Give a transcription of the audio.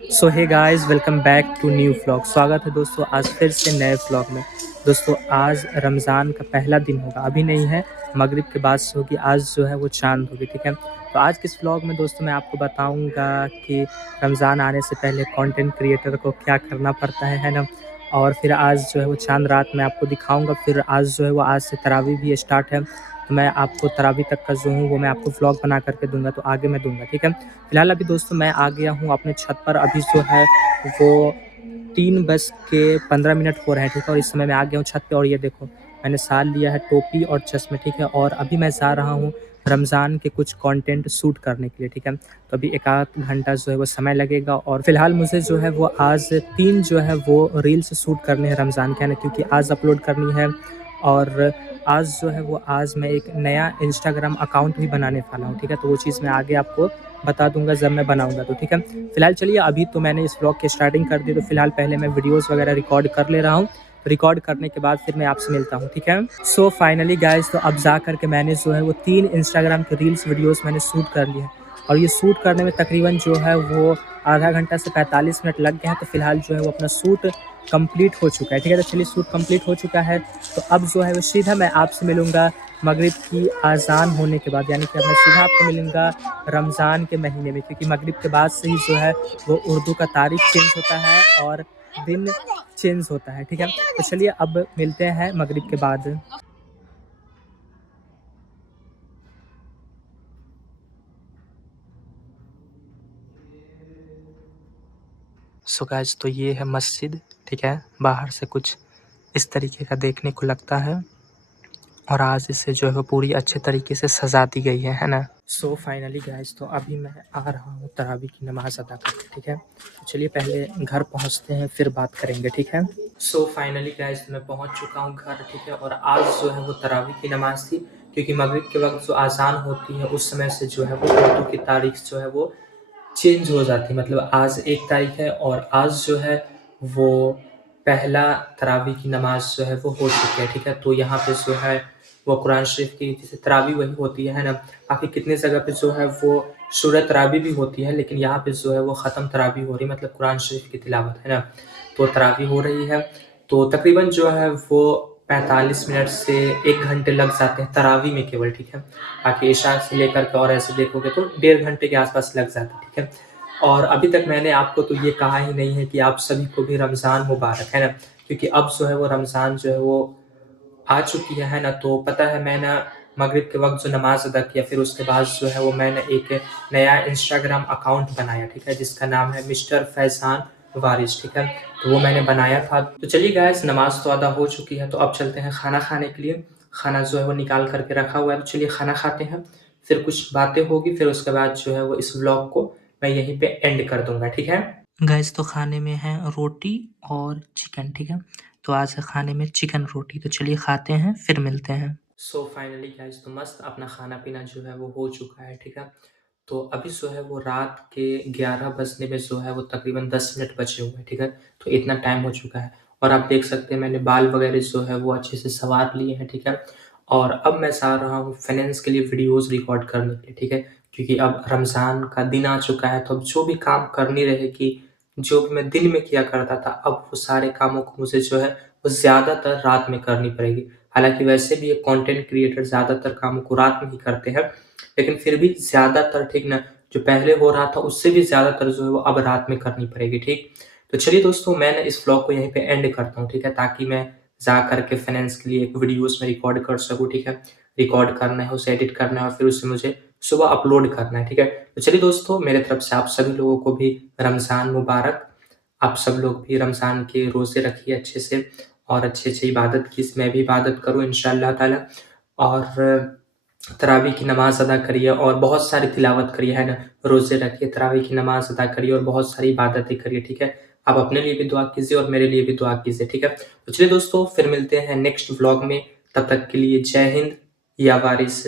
So hey guys, welcome back to new vlog. स्वागत है दोस्तों आज फिर से नए व्लॉग में। दोस्तों आज रमज़ान का पहला दिन होगा, अभी नहीं है, मगरिब के बाद से होगी। आज जो है वो चांद होगी, ठीक है। तो आज के इस व्लॉग में दोस्तों मैं आपको बताऊंगा कि रमज़ान आने से पहले कंटेंट क्रिएटर को क्या करना पड़ता है ना। और फिर आज जो है वो चांद रात में आपको दिखाऊंगा। फिर आज जो है वो आज से तरावी भी स्टार्ट है, तो मैं आपको तरावी तक का जो हूँ वो मैं आपको व्लॉग बना करके दूंगा, तो आगे मैं दूंगा, ठीक है। फिलहाल अभी दोस्तों मैं आ गया हूँ अपने छत पर। अभी जो है वो 3:15 हो रहे हैं, ठीक है। और इस समय मैं आ गया हूँ छत पे, और ये देखो मैंने साल लिया है टोपी और चश्मे, ठीक है। और अभी मैं जा रहा हूँ रमज़ान के कुछ कंटेंट शूट करने के लिए, ठीक है। तो अभी 1 आध घंटा जो है वो समय लगेगा। और फिलहाल मुझे जो है वो आज 3 जो है वो रील्स शूट करने हैं रमज़ान के, है ना, क्योंकि आज अपलोड करनी है। और आज जो है वो आज मैं एक नया इंस्टाग्राम अकाउंट भी बनाने वाला हूँ, ठीक है। तो वो चीज़ मैं आगे आपको बता दूंगा जब मैं बनाऊंगा, तो ठीक है। फिलहाल चलिए, अभी तो मैंने इस व्लॉग की स्टार्टिंग कर दी, तो फिलहाल पहले मैं वीडियोस वगैरह रिकॉर्ड कर ले रहा हूँ। रिकॉर्ड करने के बाद फिर मैं आपसे मिलता हूँ, ठीक है। सो फाइनली गाइज, तो अब जा करके मैंने जो है वो 3 इंस्टाग्राम के रील्स वीडियोस मैंने शूट कर लिए हैं। और ये शूट करने में तकरीबन जो है वो आधा घंटा से 45 मिनट लग गए हैं। तो फिलहाल जो है वो अपना शूट कंप्लीट हो चुका है, ठीक है। तो चलिए, शूट कंप्लीट हो चुका है, तो अब जो है वो सीधा मैं आपसे मिलूंगा मगरिब की आज़ान होने के बाद, यानी कि अब मैं सीधा आपको मिलूंगा रमज़ान के महीने में, क्योंकि मगरिब के बाद से ही जो है वो उर्दू का तारीख चेंज होता है और दिन चेंज होता है, ठीक है। तो चलिए अब मिलते हैं मगरिब के बाद। सो गाइस, तो ये है मस्जिद, ठीक है। बाहर से कुछ इस तरीके का देखने को लगता है, और आज इसे जो है पूरी अच्छे तरीके से सजा दी गई है ना। सो फाइनली गाइस, तो अभी मैं आ रहा हूँ तरावी की नमाज़ अदा करके, ठीक है। तो चलिए पहले घर पहुँचते हैं, फिर बात करेंगे, ठीक है। सो फाइनली गाइस, मैं पहुँच चुका हूँ घर, ठीक है। और आज जो है वो तरावी की नमाज़ थी, क्योंकि मगरिब के वक्त जो आज़ान होती है उस समय से जो है वो उर्दू की तारीख जो है वो चेंज हो जाती है। मतलब आज 1 तारीख है और आज जो है वो पहला तरावी की नमाज़ जो है वो हो चुकी है, ठीक है। तो यहाँ पे जो है वो कुरान शरीफ की जैसे तरावी वही होती है ना। बाकी कितनी जगह पे जो है वो सूरह तरावी भी होती है, लेकिन यहाँ पे जो है वो ख़त्म तरावी हो रही है, मतलब कुरान शरीफ की तिलावत, है ना। तो तरावी हो रही है, तो तकरीबन जो है वो 45 मिनट से 1 घंटे लग जाते हैं तरावी में केवल, ठीक है। बाकी इशा से लेकर के और ऐसे देखोगे तो 1.5 घंटे के आसपास लग जाता है, ठीक है। और अभी तक मैंने आपको तो ये कहा ही नहीं है कि आप सभी को भी रमज़ान मुबारक, है ना। क्योंकि अब जो है वो रमज़ान जो है वो आ चुकी है ना। तो पता है, मैं ना मगरिब के वक़्त जो नमाज़ अदा किया, फिर उसके बाद जो है वो मैंने एक नया इंस्टाग्राम अकाउंट बनाया, ठीक है, जिसका नाम है मिस्टर फैज़ान वारिस, ठीक है। तो वो मैंने बनाया था। तो चलिए गाइस, नमाज़ तो अदा हो चुकी है, तो अब चलते हैं खाना खाने के लिए। खाना जो है वो निकाल कर के रखा हुआ है, तो चलिए खाना खाते हैं, फिर कुछ बातें होगी, फिर उसके बाद जो है वो इस व्लॉग को मैं यहीं पे एंड कर दूँगा, ठीक है। गाइस, तो खाने में है रोटी और चिकन, ठीक है। तो आज है खाने में चिकन रोटी, तो चलिए खाते हैं, फिर मिलते हैं। सो फाइनली गाइस, तो मस्त अपना खाना-पीना जो है वो हो चुका है, ठीक है। तो अभी जो है वो रात के 11 बजने में जो है वो तकरीबन 10 मिनट बचे हुए हैं, ठीक है। तो इतना टाइम हो चुका है, और आप देख सकते हैं मैंने बाल वगैरह जो है वो अच्छे से सँवार लिए हैं, ठीक है। और अब मैं जा रहा हूँ फाइनेंस के लिए वीडियोज़ रिकॉर्ड करने के लिए, ठीक है। क्योंकि अब रमज़ान का दिन आ चुका है, तो अब जो भी काम करनी रहेगी, जो भी मैं दिन में किया करता था, अब वो सारे कामों को मुझे जो है वो ज़्यादातर रात में करनी पड़ेगी। हालाँकि वैसे भी ये कंटेंट क्रिएटर ज़्यादातर कामों को रात में ही करते हैं, लेकिन फिर भी ज़्यादातर, ठीक ना, जो पहले हो रहा था उससे भी ज़्यादातर जो है वो अब रात में करनी पड़ेगी, ठीक। तो चलिए दोस्तों, मैं ना इस व्लॉग को यहीं पे एंड करता हूँ, ठीक है, ताकि मैं जा कर के फाइनेंस के लिए एक वीडियोज़ में रिकॉर्ड कर सकूँ, ठीक है। रिकॉर्ड करना है, उसे एडिट करना है और फिर उसे मुझे सुबह अपलोड करना है, ठीक है। तो चलिए दोस्तों, मेरे तरफ से आप सभी लोगों को भी रमज़ान मुबारक। आप सब लोग भी रमज़ान के रोज़े रखिए अच्छे से, और अच्छे-अच्छे इबादत की, मैं भी इबादत करूँ इंशाअल्लाह ताला। और तरावी की नमाज़ अदा करिए और बहुत सारी तिलावत करिए, है ना। रोज़े रखिए, तरावी की नमाज़ अदा करिए और बहुत सारी इबादतें करिए, ठीक है। आप अपने लिए भी दुआ कीजिए और मेरे लिए भी दुआ कीजिए, ठीक है। तो चलिए दोस्तों, फिर मिलते हैं नेक्स्ट व्लॉग में, तब तक के लिए जय हिंद या वारिस।